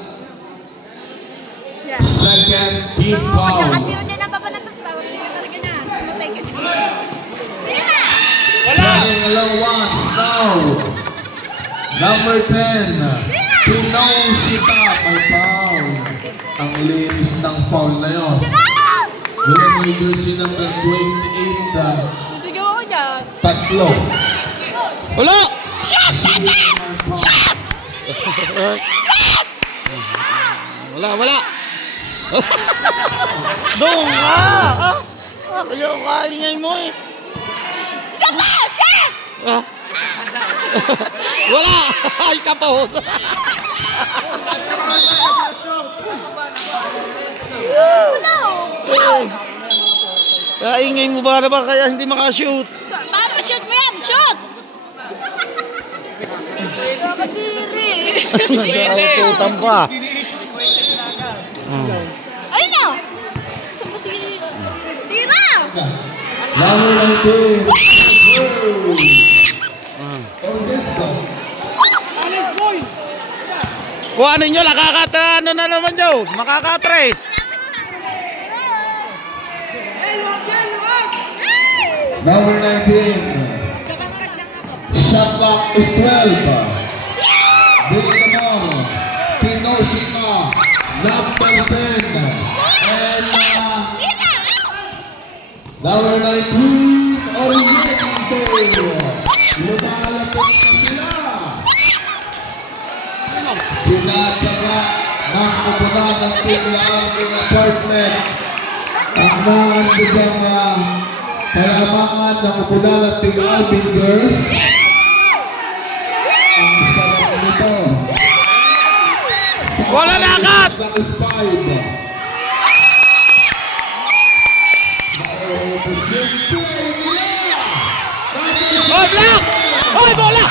Second team foul. Nakatiro niya na babalatas pa. Wala niya talaga na. Thank you. Sila! Running along once now. Number 10. Tino Sita. May foul. Ang linis ng foul na yun. Ngayon may jersey number 28. Susigaw ako niyan. Tatlo. Wala! Shot! Shot! Wala, wala! Doon ka! Kaya kaingay mo eh. Isa pa! Shot! Ah. Wala! Ay, tapos! Wala! Kaingay mo ba na ba kaya hindi makashoot? So, shoot mo yan! Shoot! Nakadiri! Nag-aututan pa. Ayun na! Saan ba si... Tira! Number 19. Orgento. Kuhanin nyo, ano na naman yun? Makaka-trace. Number 19. Shot clock is 12. Villamor, Pinoshima, number 10. And number 19, Oriente. Lumalapit na sila. Tinataga ng kabunan ng Tinglaang Apartment ang nandigang kalamangan ng kabunan ng Tinglaang Girls. Ang sarap nito. Wala lakat! Is 5. Oy, block! Oy, bola!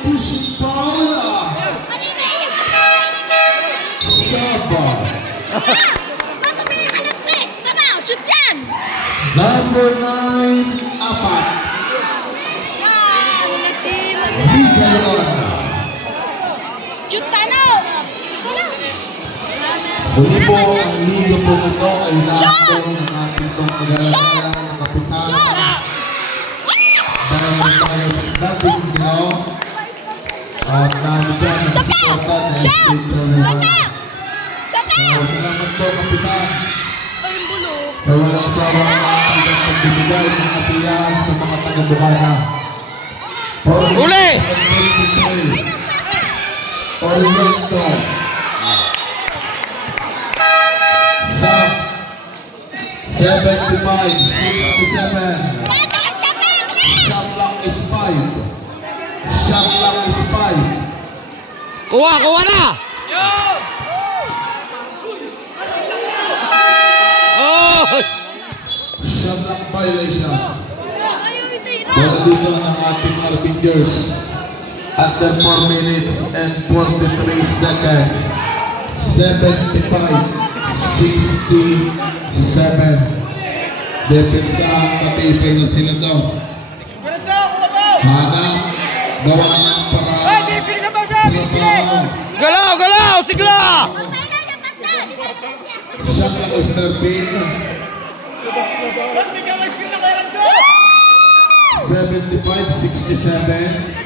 Pushing Paula. Saba. Tama! Shoot yan! Number 9, apat. Ano na si... Bigayon. Shoot tano! Muli po ang liga po ito ay nakong ng ating pagkagalaman ng kapitan. Dahil tayo sa dating ginaw at nandiyan ang suporta ng State Tournament. Salamat po, kapitan. Ay, yung bulok. Sa walang sawang ating pagbibigay ng kasiyahan sa mga taga-Bukana. Uli! Orlando. Sa 75, 67. Shot clock is 5. Shot clock is 5. Kuha na! Oh! Shot clock violation. Ayaw itira! Bola dito ng ating Arbingers. Under 4 minutes and 43 seconds. 75, 67. Depensa ang katipay na sila daw. Hanap, gawa ng paraan. Trabaho. Galaw! Sigla! Siya ka Mr. Bean. 75, 67.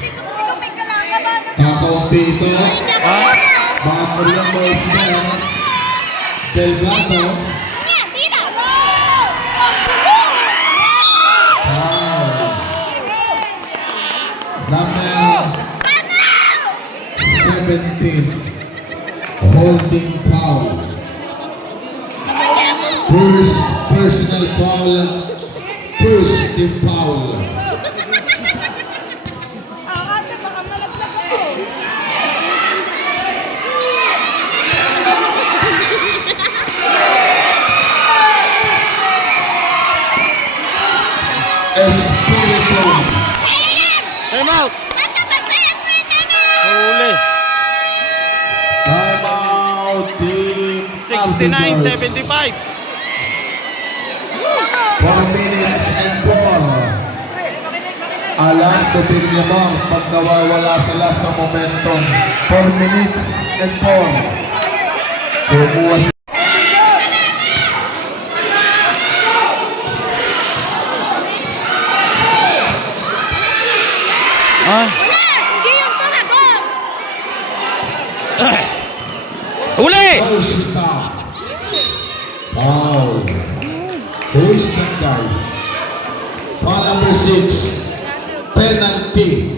Kakaunti ito. Mga Korean boys na yan. Delgado. Number 17. Holding foul. First personal foul. First team foul. Ang ate, baka malaglag ako. Espiritu. Time out! Huli. Time out team 69-75. 4 minutes and 4. Alam to Villamor pag nawawala sila sa momentum. 4 minutes and 4. Kumuha sila. Ah. Hindi yung tumagos! Huli! Paushita. Foul. Who is that guy? Foul number 6. Penalty.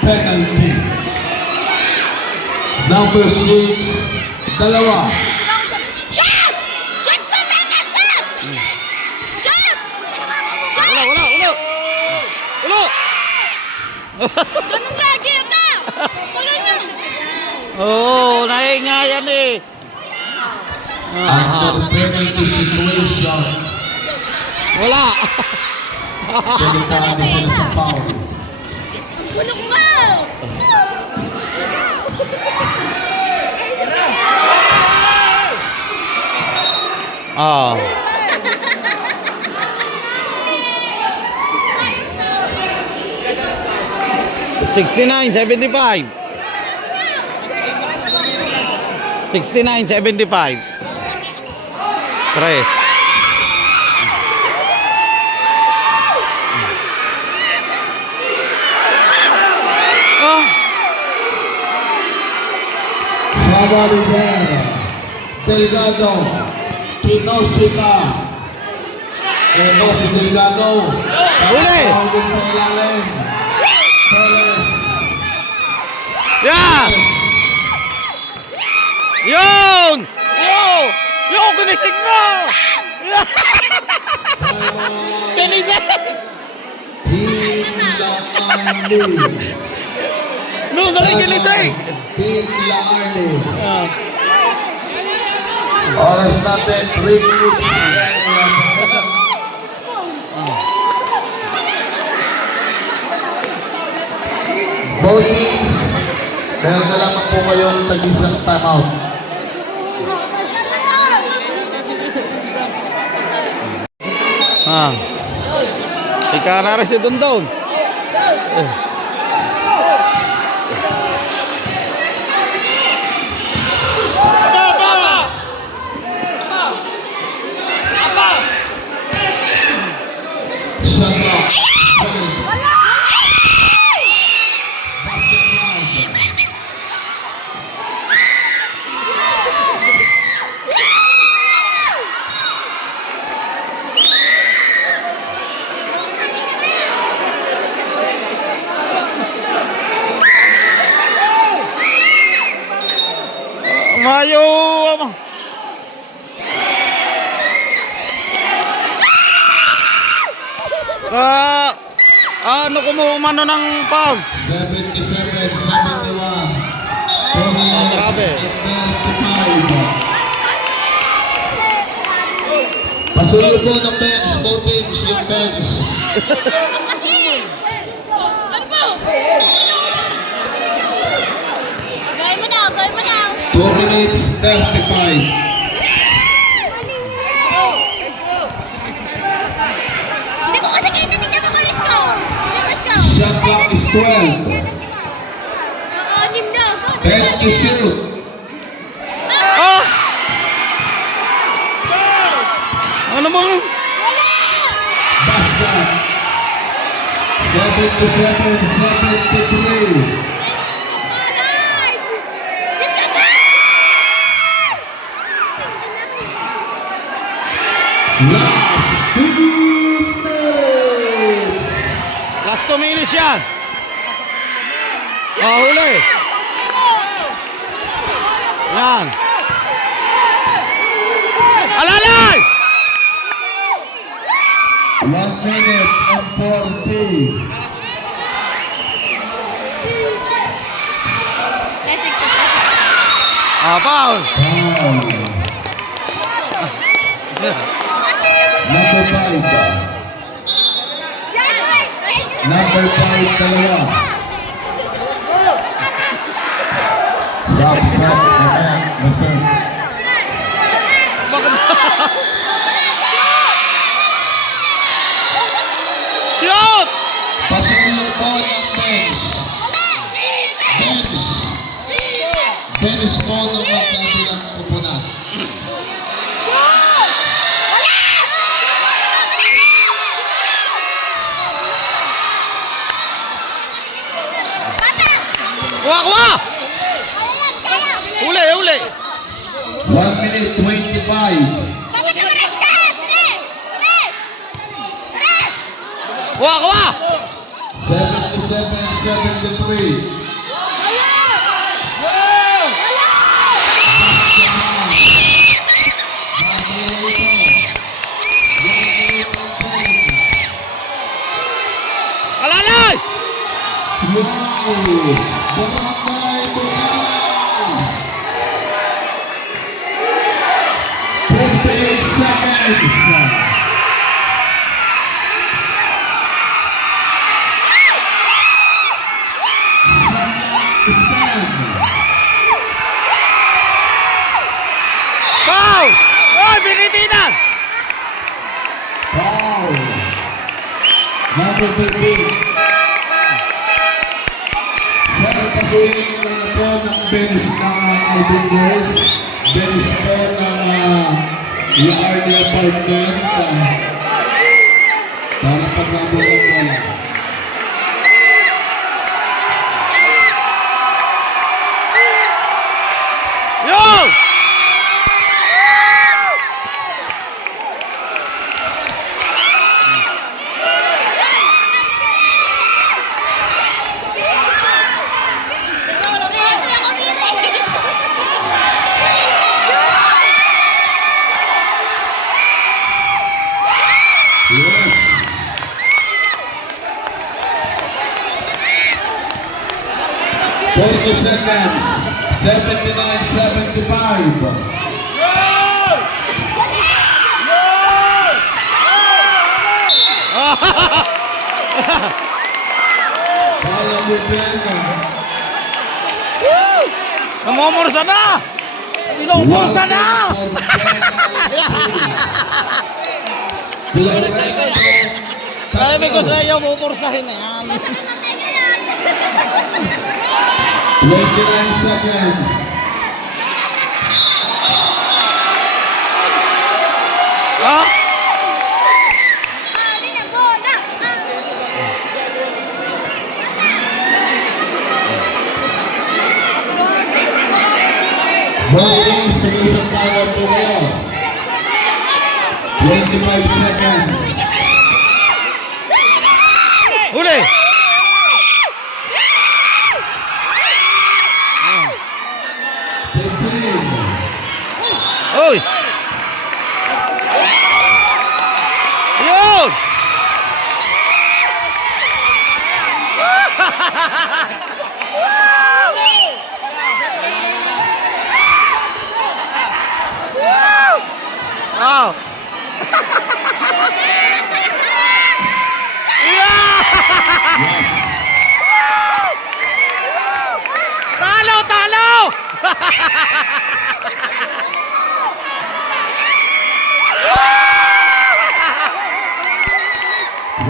Penalty. Number 6. Dalawa. Shot! Shot pa sana! Shot! Shot! Ulo! Ganun lagi ka! Wala niya! Oo, nahinga yan eh. After penalty situation, Wala. delikado sila sa foul. Bulok mo! Oh. $69.75. $69.75. Tres. Oh. Somebody there. Delgado. Kinosita. Ito si Delgado. Huli. Foul din sa ilalim. Perez. Yeah! Yun! Wow! Yung kinisig mo! Kinisig! Team Laarni. No, dali kinisig! Team Laarni. Oras natin, 3 minutes. Both teams, meron na lamang po kayong tag-isang timeout. Ah. Ika na rin si Dondon. Shot clock. Basket count. Mayo! Ano kumumano ng foul? 77, 71. Grabe. 35. Pasulo po ng bench, both teams, yung bench. Ano po? Gawin mo daw, gawin mo daw. 2 minutes, 35. Hindi ko kasi kita, tingnan mo, let's go. Let's go. Shot clock is 12. Anim na. 10 to shoot. Ah! Ano mo? Basket. 77, 73. Last 2 minutes. Last 2 minutes yan. Huli. Yan. Alalay! 1 minute and 40. Foul. Foul. Number 5. Number 5, dalawa. Zap, basa. Bakit? Shoot! Pasulo po ng bench. Bench. Bench po ng magkabilang kupunan. Kuha, kuha! Huli, huli. 1 minute 25. Kuha, kuha! 77, 73. Alalay! Wow! Barangay Bukay! Foul! Oy, binitinan! Foul. Number 15. Sa ipasuhin mo na po ng bench ng Alvin Boys. Bench po ng Yardy Apartment. Para pagkabulan mo lang. Yo! Yes. 40 seconds. 79-75. Kaya mo Namumursa na! Pinumursa na! Sabi ko sa iyo, pupursahin na yan. 29 seconds. Ha? Bowling sa isang tawag po kayo. 25 seconds. Huli! 15. Oy! Yun! Oh! Yes. Talo! Talo!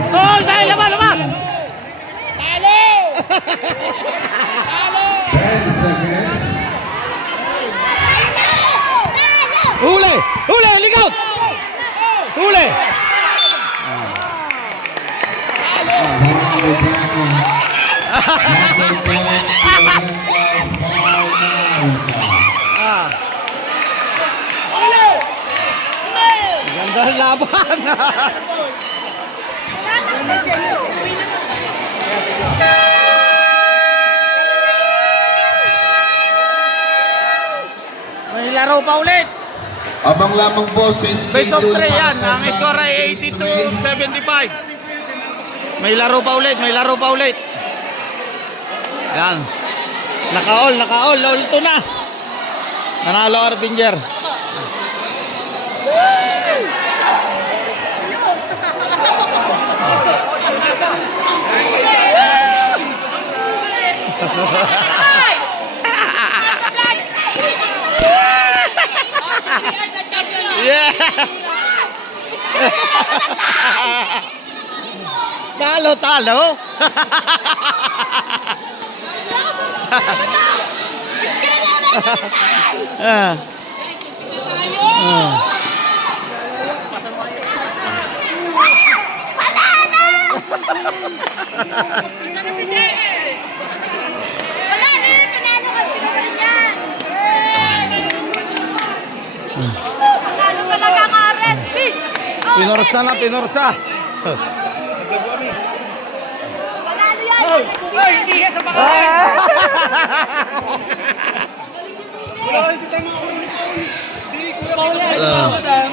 Oh, dahil laban, laban! Talo! Talo! 10 seconds. Huli! Huli! Ligaw! Huli! Number 10. Ah. Ganda ang laban! May laro pa ulit! Abang lamang po sa Best of 3 yan. Ang score ay 82-75. May laro pa ulit, may laro pa ulit. Yan. Naka-all, naka-all. All to na. Nanalo Arbinger. Yeah. Talo, talo. Ah. Ah. Sana si Jay! Wala na yung panalo ka, pinunan yan! Panalo talaga ka, Red Beat! Pinorsa na, pinorsa. Panalo yan! Hoy, hindi ka sa pangalan! Wala, hindi tayo makakaulit. Hindi, kuya. Paul, madam.